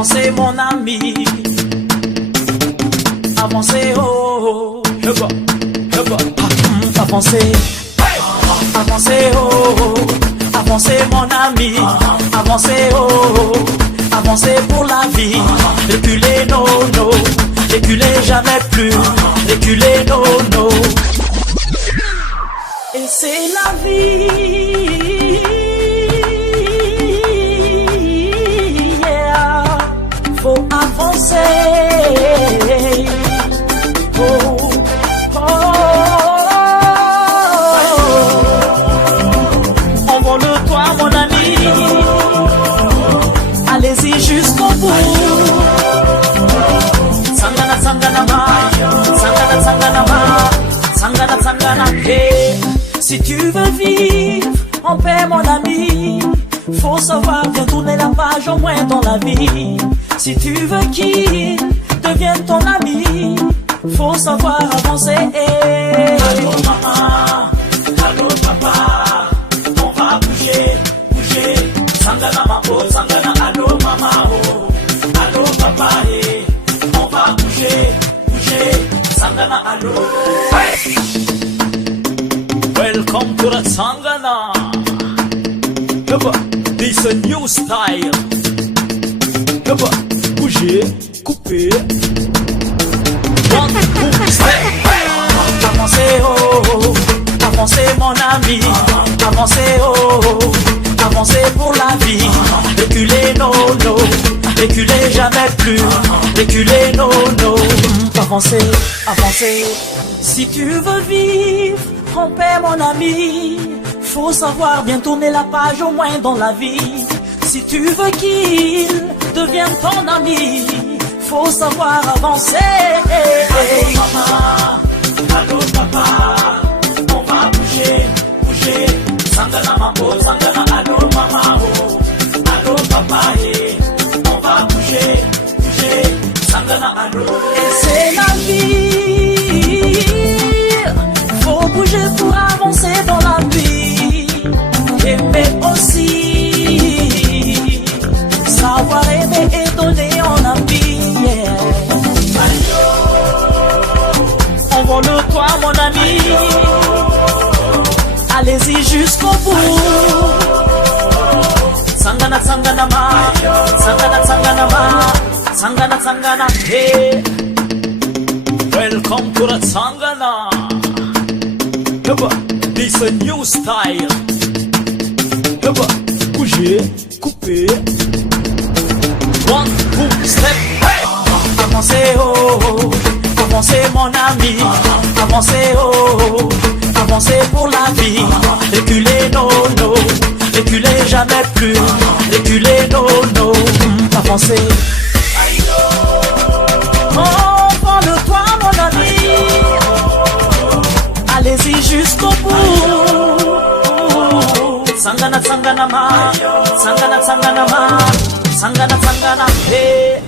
Avancez mon ami, avancez oh, avancez, avancez oh, avancez mon ami, avancez oh, avancez pour la vie, reculez non, non, reculez jamais plus, reculez non, non. Et c'est la vie, yeah. Faut avancer, oh, oh, oh. Envole-toi mon ami, allez-y jusqu'au bout. Sangana, sangana, ma, sangana, sangana, ma, sangana, sangana, hey. Si tu veux vivre en paix mon ami, faut savoir bien tourner la page au moins dans la vie. Si tu veux qu'il devienne ton ami, faut savoir avancer. Allô maman, allô papa, on va bouger, bouger. Sangana ma oh, sangana allô maman oh, allô papa on va bouger, bouger. Sangana allô. Welcome to the Sangana. This a new style. Bouger, couper. One, two, step. Avancez oh, avancez mon ami. Avancez oh, avancez pour la vie. Reculez non, non, reculez jamais plus. Reculez non, non. Avancez, avancez. Si tu veux vivre en paix mon ami, faut savoir bien tourner la page au moins dans la vie. Si tu veux qu'il devienne ton ami, faut savoir avancer. Allô maman, allô papa, on va bouger, bouger. Sangana ma oh, sangana allô maman oh, allô papa on va bouger, bouger. Sangana allô. Et c'est la vie, faut bouger pour avancer dans la vie. Aimer aussi, savoir aimer et donner en ami, yeah. Envole-toi mon ami, allez-y jusqu'au bout. Sangana sangana ma, sangana sangana ma, sangana sangana hey. Welcome to the Sangana. This a new style. Bouger, couper. One, two, step. Hey. Avancez oh, avancez mon ami. Avancez oh, avancez pour la vie. Reculez non, non, reculez jamais plus. Reculez non, non, avancez. Envole-toi mon ami, allez-y jusqu'au bout. Sangana sangana ma, sangana sangana ma, sangana sangana hey.